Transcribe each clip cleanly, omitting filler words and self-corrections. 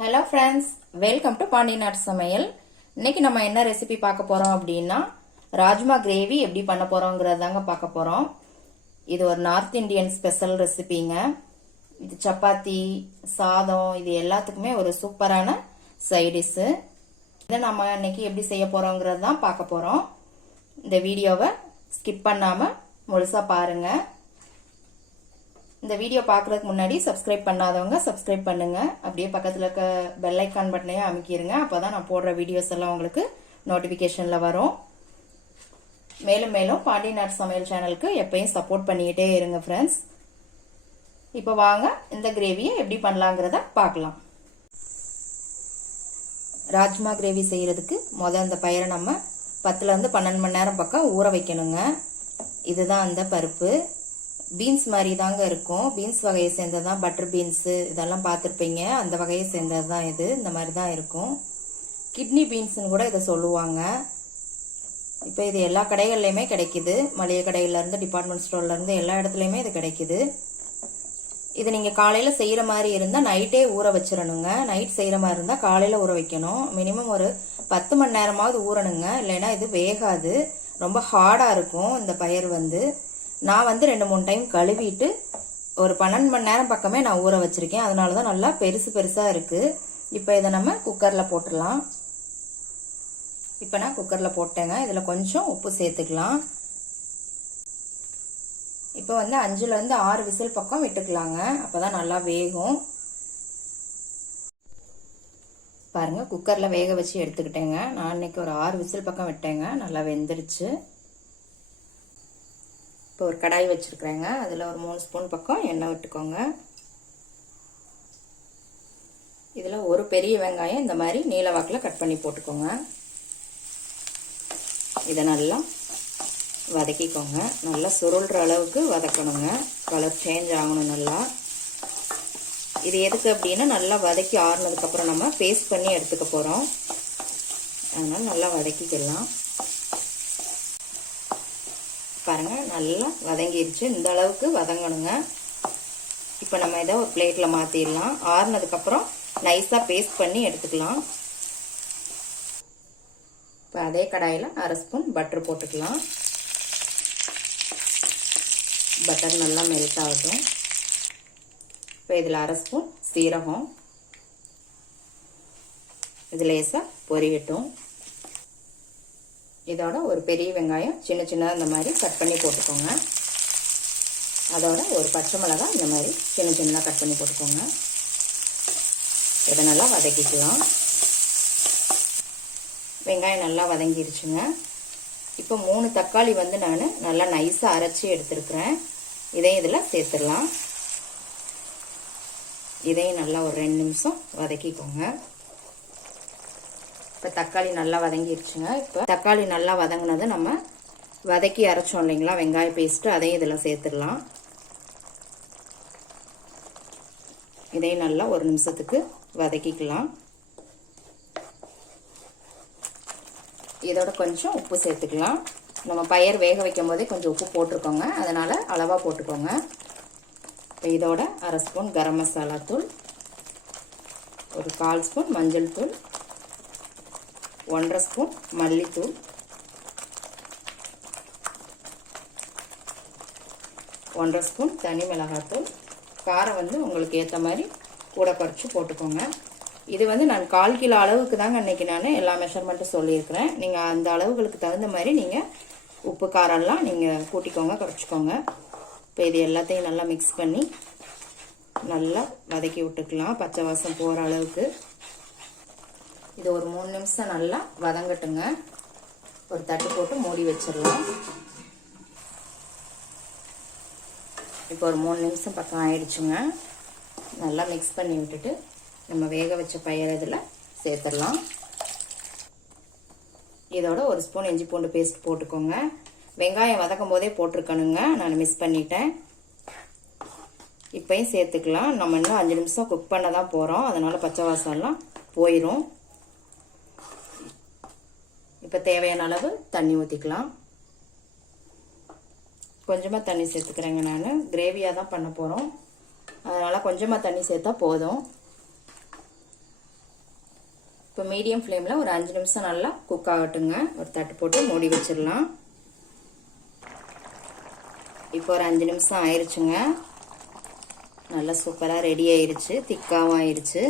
Hello friends, welcome to பாண்டியநாட் சமையல். இன்னைக்கு நம்ம என்ன ரெசிபி பார்க்க போறோம் அப்படின்னா ராஜ்மா கிரேவி எப்படி பண்ண போறோங்கிறது தாங்க பார்க்க போறோம். இது ஒரு நார்த் இந்தியன் ஸ்பெஷல் ரெசிபிங்க. இது சப்பாத்தி, சாதம் இது எல்லாத்துக்குமே ஒரு சூப்பரான சைட் டிஷ். இதை நம்ம இன்னைக்கு எப்படி செய்ய போறோங்கிறது தான் பார்க்க போறோம். இந்த வீடியோவை ஸ்கிப் பண்ணாம முழுசா பாருங்க. இந்த வீடியோ பார்க்கறதுக்கு முன்னாடி சப்ஸ்கிரைப் பண்ணாதவங்க சப்ஸ்கிரைப் பண்ணுங்க. அப்படியே பக்கத்தில் இருக்க பெல் ஐக்கான் பட்டனையும் அமைக்கிருங்க. அப்போதான் நான் போடுற வீடியோஸ் எல்லாம் உங்களுக்கு நோட்டிஃபிகேஷனில் வரும். மேலும் மேலும் பாண்டியநாட் சமையல் சேனலுக்கு எப்பயும் சப்போர்ட் பண்ணிக்கிட்டே இருங்க ஃப்ரெண்ட்ஸ். இப்போ வாங்க இந்த கிரேவியை எப்படி பண்ணலாங்கிறத பார்க்கலாம். ராஜ்மா கிரேவி செய்யறதுக்கு இந்த பயிரை நம்ம 10லேருந்து 12 மணி நேரம் பக்கம் ஊற வைக்கணுங்க. இதுதான் அந்த பருப்பு. பீன்ஸ் மாதிரி தாங்க இருக்கும். பீன்ஸ் வகையை சேர்ந்ததுதான் பட்டர் பீன்ஸு இதெல்லாம் பார்த்துருப்பீங்க. அந்த வகையை சேர்ந்தது தான் இது. இந்த மாதிரி தான் இருக்கும். கிட்னி பீன்ஸ்னு கூட இதை சொல்லுவாங்க. இப்போ இது எல்லா கடைகள்லையுமே கிடைக்குது. மளிகை கடையிலேருந்து டிபார்ட்மெண்ட் ஸ்டோர்லேருந்து எல்லா இடத்துலையுமே இது கிடைக்குது. இது நீங்கள் காலையில் செய்கிற மாதிரி இருந்தால் நைட்டே ஊற வச்சிடணுங்க. நைட் செய்கிற மாதிரி இருந்தால் காலையில் ஊற வைக்கணும். மினிமம் ஒரு 10 மணி நேரமாவது ஊறணுங்க. இல்லைன்னா இது வேகாது, ரொம்ப ஹார்டாக இருக்கும். இந்த பயிர் நான் 2-3 டைம் கழுவிட்டு ஒரு 12 மணி நேரம் பக்கமே நான் ஊற வச்சிருக்கேன். அதனால தான் நல்லா பெருசு பெருசாக இருக்கு. இப்போ இதை நம்ம குக்கரில் போட்டுடலாம். இப்போ நான் குக்கரில் போட்டேங்க. இதில் கொஞ்சம் உப்பு சேர்த்துக்கலாம். இப்போ 5லேருந்து 6 விசில் பக்கம் விட்டுக்கலாங்க. அப்போதான் நல்லா வேகும். பாருங்க, குக்கரில் வேக வச்சு எடுத்துக்கிட்டேங்க. நான் இன்னைக்கு ஒரு 6 விசில் பக்கம் விட்டேங்க. நல்லா வெந்துருச்சு. இப்போ ஒரு கடாய் வச்சிருக்கிறேங்க. அதில் ஒரு 3 ஸ்பூன் பக்கம் எண்ணெய் விட்டுக்கோங்க. இதில் ஒரு பெரிய வெங்காயம் இந்த மாதிரி நீல வாக்கில் கட் பண்ணி போட்டுக்கோங்க. இதை நல்லா வதக்கிக்கோங்க. நல்லா சுருள்ற அளவுக்கு வதக்கணுங்க. கலர் சேஞ்ச் ஆகணும் நல்லா. இது எதுக்கு அப்படின்னா நல்லா வதக்கி ஆறுனதுக்கப்புறம் நம்ம பேஸ்ட் பண்ணி எடுத்துக்க போகிறோம். அதனால் நல்லா வதக்கிக்கலாம். பாருங்க, நல்லா வதங்கிருச்சு. இந்த அளவுக்கு வதங்கணுங்க. இப்போ நம்ம இதை ஒரு பிளேட்டில் மாற்றிடலாம். ஆறுனதுக்கப்புறம் நைஸாக பேஸ்ட் பண்ணி எடுத்துக்கலாம். இப்போ அதே கடாயில் 1/2 ஸ்பூன் பட்டர் போட்டுக்கலாம். பட்டர் நல்லா மெல்ட் ஆகட்டும். இப்போ இதில் 1/2 ஸ்பூன் சீரகம், இது லேசாக பொரியட்டும். இதோட ஒரு பெரிய வெங்காயம் சின்ன சின்னதாக இந்த மாதிரி கட் பண்ணி போட்டுக்கோங்க. அதோட ஒரு பச்சை மிளகாய் இந்த மாதிரி சின்ன சின்னதாக கட் பண்ணி போட்டுக்கோங்க. இதை நல்லா வதக்கிக்கலாம். வெங்காயம் நல்லா வதங்கிருச்சுங்க. இப்போ 3 தக்காளி நான் நல்லா நைஸாக அரைச்சி எடுத்துருக்கிறேன். இதையும் இதில் சேர்த்துடலாம். இதையும் நல்லா ஒரு 2 நிமிஷம் வதக்கிக்கோங்க. இப்போ தக்காளி நல்லா வதங்கிடுச்சுங்க. இப்போ தக்காளி நல்லா வதங்கினது நம்ம வதக்கி அரைச்சோம் இல்லைங்களா வெங்காய பேஸ்ட்டு, அதையும் இதில் சேர்த்துடலாம். இதையும் நல்லா ஒரு நிமிஷத்துக்கு வதக்கிக்கலாம். இதோட கொஞ்சம் உப்பு சேர்த்துக்கலாம். நம்ம பயிர் வேக வைக்கும் போதே கொஞ்சம் உப்பு போட்டிருக்கோங்க. அதனால் அளவாக போட்டுக்கோங்க. இப்போ இதோட 1/2 ஸ்பூன் கரம் மசாலா தூள், ஒரு 1/4 ஸ்பூன் மஞ்சள் தூள், 1/2 ஸ்பூன் மல்லித்தூள், 1/2 ஸ்பூன் தனி மிளகாத்தூள். காரம் உங்களுக்கு ஏற்ற மாதிரி கூட குறைச்சி போட்டுக்கோங்க. இது நான் 1/4 கிலோ அளவுக்கு தாங்க அன்னைக்கு நான் எல்லா மெஷர்மெண்ட்டும் சொல்லியிருக்கிறேன். நீங்கள் அந்த அளவுகளுக்கு தகுந்த மாதிரி நீங்கள் உப்பு காரம்லாம் நீங்கள் கூட்டிக்கோங்க, குறைச்சிக்கோங்க. இப்போ இது எல்லாத்தையும் நல்லா மிக்ஸ் பண்ணி நல்லா வதக்கி விட்டுக்கலாம், பச்சை வாசம் போகிற அளவுக்கு. இது ஒரு 3 நிமிஷம் நல்லா வதங்கட்டுங்க. ஒரு தட்டு போட்டு மூடி வச்சிடலாம். இப்போ ஒரு 3 நிமிஷம் பக்கம் ஆயிடுச்சுங்க. நல்லா மிக்ஸ் பண்ணி விட்டுட்டு நம்ம வேக வச்ச பயிர் இதில் சேர்த்துடலாம். இதோட ஒரு ஸ்பூன் இஞ்சி பூண்டு பேஸ்ட் போட்டுக்கோங்க. வெங்காயம் வதக்கும் போதே போட்டிருக்கணுங்க, நான் மிஸ் பண்ணிட்டேன். இப்பயும் சேர்த்துக்கலாம். நம்ம இன்னும் 5 நிமிஷம் குக் பண்ண தான் போகிறோம். அதனால பச்சை வாசம்லாம் போயிடும். இப்போ தேவையான அளவு தண்ணி ஊற்றிக்கலாம். கொஞ்சமாக தண்ணி சேர்த்துக்கிறேங்க. நான் கிரேவியாக தான் பண்ண போகிறோம். அதனால் கொஞ்சமாக தண்ணி சேர்த்தா போதும். மீடியம் ஃப்ளேமில் ஒரு 5 நிமிஷம் நல்லா குக் ஆகட்டுங்க. ஒரு தட்டு போட்டு மூடி வச்சிடலாம். இப்போ ஒரு 5 நிமிஷம் ஆயிடுச்சுங்க. நல்லா சூப்பராக ரெடி ஆயிடுச்சு, திக்காகவும் ஆயிடுச்சு.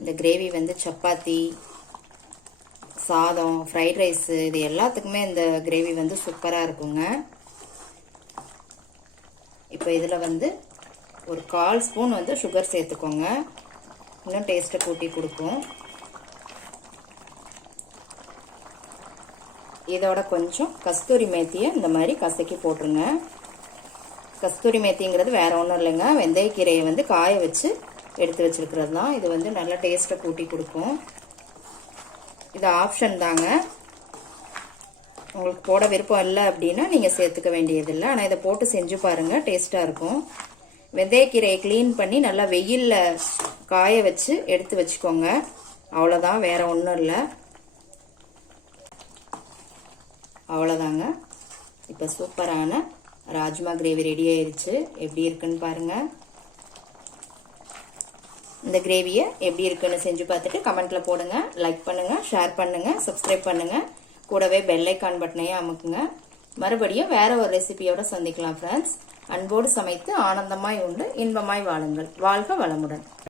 இந்த கிரேவி வந்து சப்பாத்தி, சாதம், ஃப்ரைட் ரைஸு இது எல்லாத்துக்குமே இந்த கிரேவி வந்து சூப்பராக இருக்குங்க. இப்போ இதில் வந்து ஒரு 1/4 ஸ்பூன் வந்து சுகர் சேர்த்துக்கோங்க. இன்னும் டேஸ்ட்டை கூட்டி கொடுக்கும். இதோட கொஞ்சம் கஸ்தூரி மேத்தியை இந்த மாதிரி கசக்கி போட்டுருங்க. கஸ்தூரி மேத்திங்கிறது வேற ஒன்றும் இல்லைங்க, வெந்தயக்கீரையை வந்து காய வச்சு எடுத்து வச்சிருக்கிறது தான். இது வந்து நல்ல டேஸ்ட்டை கூட்டி கொடுக்கும். இது ஆப்ஷன் தாங்க, உங்களுக்கு போட விருப்பம் இல்லை அப்படின்னா நீங்கள் சேர்த்துக்க வேண்டியதில்லை. ஆனால் இதை போட்டு செஞ்சு பாருங்கள், டேஸ்ட்டாக இருக்கும். வெந்தயக்கீரையை க்ளீன் பண்ணி நல்லா வெயிலில் காய வச்சு எடுத்து வச்சுக்கோங்க. அவ்வளோதான், வேற ஒன்றும் இல்லை. அவ்வளோதாங்க. இப்போ சூப்பரான ராஜ்மா கிரேவி ரெடி ஆயிடுச்சு. எப்படி இருக்குன்னு பாருங்க. இந்த கிரேவியை எப்படி இருக்குன்னு செஞ்சு பார்த்துட்டு கமெண்ட்ல போடுங்க. லைக் பண்ணுங்க, ஷேர் பண்ணுங்க, சப்ஸ்கிரைப் பண்ணுங்க. கூடவே பெல் ஐக்கான் பட்டனையும் அமுக்குங்க. மறுபடியும் வேற ஒரு ரெசிபியோட சந்திக்கலாம் ஃப்ரெண்ட்ஸ். அன்போடு சமைத்து ஆனந்தமாய் உண்டு இன்பமாய் வாழுங்கள். வாழ்க வளமுடன்.